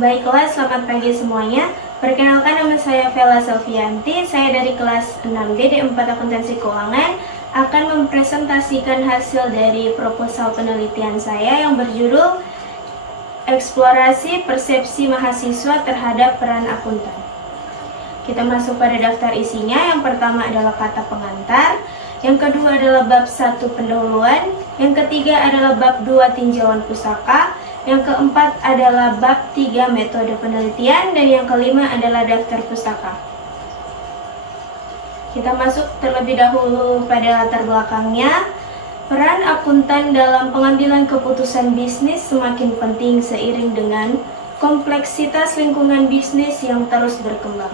Baiklah, selamat pagi semuanya. Perkenalkan, nama saya Vela Selvianti. Saya dari kelas 6B D4 Akuntansi Keuangan akan mempresentasikan hasil dari proposal penelitian saya yang berjudul Eksplorasi Persepsi Mahasiswa Terhadap Peran Akuntan. Kita masuk pada daftar isinya. Yang pertama adalah kata pengantar, yang kedua adalah bab 1 pendahuluan, yang ketiga adalah bab 2 tinjauan pusaka, yang keempat adalah bab 3 metode penelitian, dan yang kelima adalah daftar pustaka. Kita masuk terlebih dahulu pada latar belakangnya. Peran akuntan dalam pengambilan keputusan bisnis semakin penting seiring dengan kompleksitas lingkungan bisnis yang terus berkembang.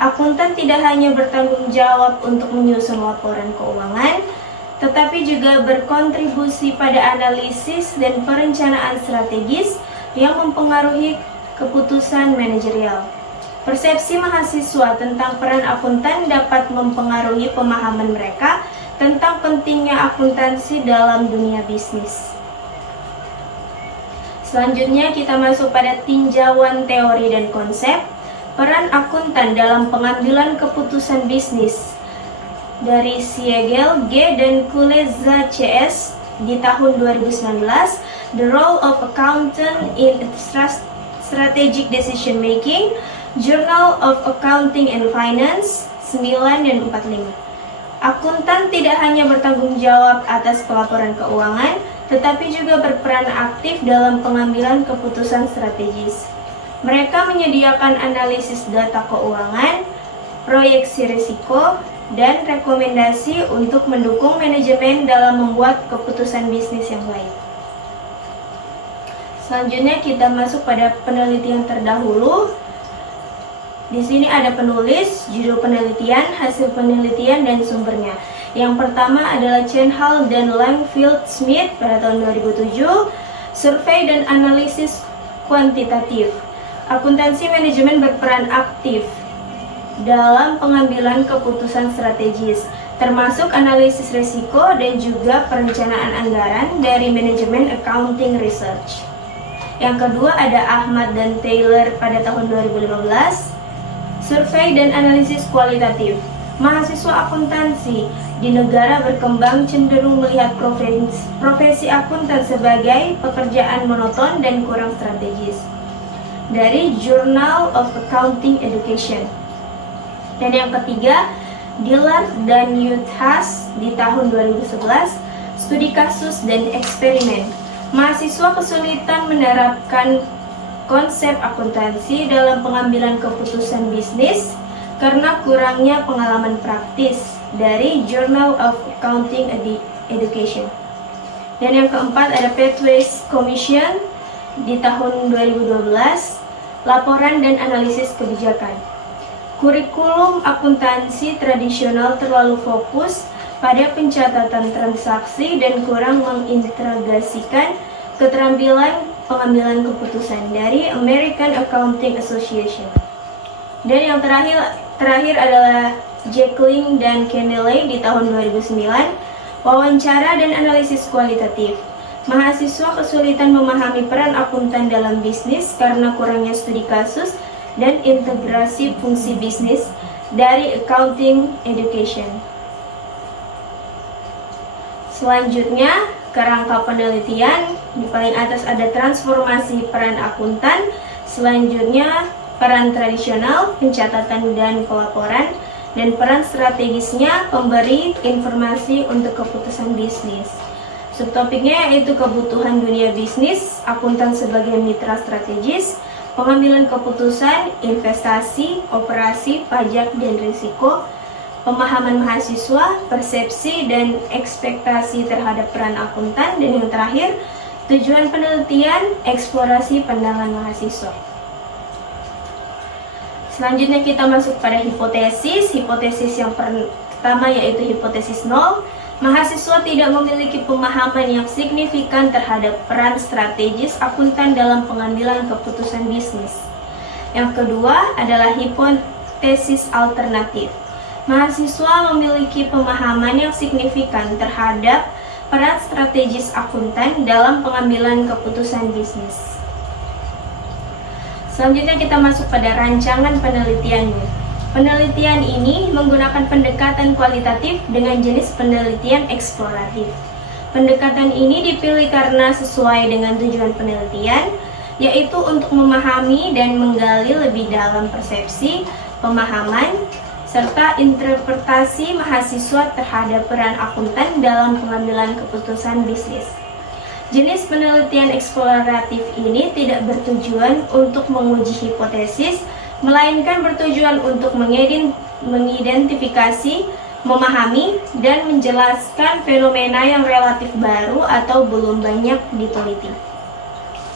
Akuntan tidak hanya bertanggung jawab untuk menyusun laporan keuangan, tetapi juga berkontribusi pada analisis dan perencanaan strategis yang mempengaruhi keputusan manajerial. Persepsi mahasiswa tentang peran akuntan dapat mempengaruhi pemahaman mereka tentang pentingnya akuntansi dalam dunia bisnis. Selanjutnya kita masuk pada tinjauan teori dan konsep. Peran akuntan dalam pengambilan keputusan bisnis dari Siegel, G, dan Kuleza, CS di tahun 2019, The Role of Accountant in Strategic Decision Making, Journal of Accounting and Finance, 9 dan 45. Akuntan tidak hanya bertanggung jawab atas pelaporan keuangan, tetapi juga berperan aktif dalam pengambilan keputusan strategis. Mereka menyediakan analisis data keuangan, proyeksi risiko, dan rekomendasi untuk mendukung manajemen dalam membuat keputusan bisnis yang baik. Selanjutnya kita masuk pada penelitian terdahulu. Di sini ada penulis, judul penelitian, hasil penelitian, dan sumbernya. Yang pertama adalah Chenhall dan Langfield Smith pada tahun 2007, survei dan analisis kuantitatif. Akuntansi manajemen berperan aktif dalam pengambilan keputusan strategis, termasuk analisis risiko dan juga perencanaan anggaran dari manajemen accounting research. Yang kedua ada Ahmad dan Taylor pada tahun 2015, survei dan analisis kualitatif. Mahasiswa akuntansi di negara berkembang cenderung melihat profesi akuntan sebagai pekerjaan monoton dan kurang strategis, dari Journal of Accounting Education. Dan yang ketiga, Dillard dan Yuthas di tahun 2011, studi kasus dan eksperimen. Mahasiswa kesulitan menerapkan konsep akuntansi dalam pengambilan keputusan bisnis karena kurangnya pengalaman praktis, dari Journal of Accounting Education. Dan yang keempat ada Pathways Commission di tahun 2012, laporan dan analisis kebijakan. Kurikulum akuntansi tradisional terlalu fokus pada pencatatan transaksi dan kurang mengintegrasikan keterampilan pengambilan keputusan, dari American Accounting Association. Dan yang terakhir adalah Jacqueline dan Kendeley di tahun 2009, wawancara dan analisis kualitatif. Mahasiswa kesulitan memahami peran akuntan dalam bisnis karena kurangnya studi kasus dan integrasi fungsi bisnis, dari Accounting Education. Selanjutnya, kerangka penelitian. Di paling atas ada transformasi peran akuntan. Selanjutnya, peran tradisional, pencatatan dan pelaporan, dan peran strategisnya, pemberi informasi untuk keputusan bisnis. Subtopiknya yaitu kebutuhan dunia bisnis, akuntan sebagai mitra strategis, pengambilan keputusan, investasi, operasi, pajak, dan risiko, pemahaman mahasiswa, persepsi dan ekspektasi terhadap peran akuntan, dan yang terakhir, tujuan penelitian, eksplorasi pandangan mahasiswa. Selanjutnya kita masuk pada hipotesis. Hipotesis yang pertama yaitu hipotesis 0. Mahasiswa tidak memiliki pemahaman yang signifikan terhadap peran strategis akuntan dalam pengambilan keputusan bisnis. Yang kedua adalah hipotesis alternatif. Mahasiswa memiliki pemahaman yang signifikan terhadap peran strategis akuntan dalam pengambilan keputusan bisnis. Selanjutnya kita masuk pada rancangan penelitiannya. Penelitian ini menggunakan pendekatan kualitatif dengan jenis penelitian eksploratif. Pendekatan ini dipilih karena sesuai dengan tujuan penelitian, yaitu untuk memahami dan menggali lebih dalam persepsi, pemahaman, serta interpretasi mahasiswa terhadap peran akuntan dalam pengambilan keputusan bisnis. Jenis penelitian eksploratif ini tidak bertujuan untuk menguji hipotesis, melainkan bertujuan untuk mengidentifikasi, memahami, dan menjelaskan fenomena yang relatif baru atau belum banyak diteliti.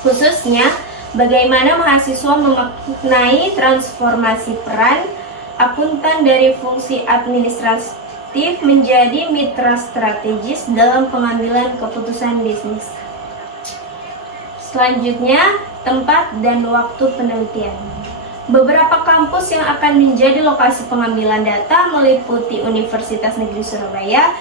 Khususnya, bagaimana mahasiswa memaknai transformasi peran akuntan dari fungsi administratif menjadi mitra strategis dalam pengambilan keputusan bisnis. Selanjutnya, tempat dan waktu penelitian. Beberapa kampus yang akan menjadi lokasi pengambilan data meliputi Universitas Negeri Surabaya,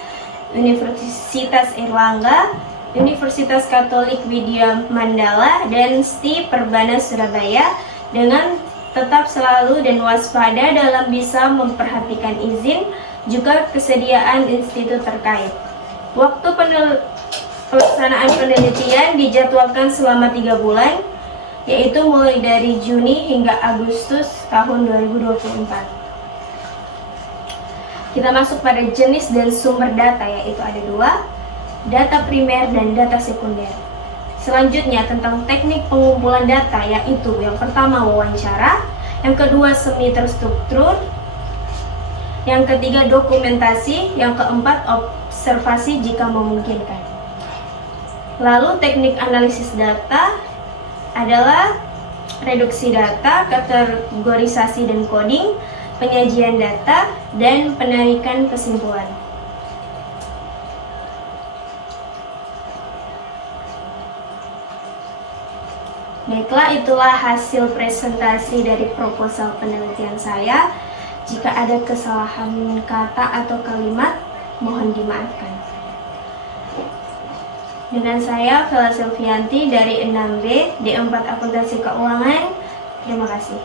Universitas Airlangga, Universitas Katolik Widya Mandala, dan STI Perbana Surabaya, dengan tetap selalu dan waspada dalam bisa memperhatikan izin juga kesediaan institut terkait. Waktu pelaksanaan penelitian dijadwalkan selama 3 bulan, yaitu mulai dari Juni hingga Agustus tahun 2024. Kita masuk pada jenis dan sumber data, yaitu ada 2, data primer dan data sekunder. Selanjutnya tentang teknik pengumpulan data, yaitu yang pertama wawancara, yang kedua semi terstruktur, yang ketiga dokumentasi, yang keempat observasi jika memungkinkan. Lalu teknik analisis data adalah reduksi data, kategorisasi dan coding, penyajian data, dan penarikan kesimpulan. Baiklah, itulah hasil presentasi dari proposal penelitian saya. Jika ada kesalahan kata atau kalimat, mohon dimaafkan. Dengan saya, Vela Silvianti dari 6B D4 Akuntansi Keuangan. Terima kasih.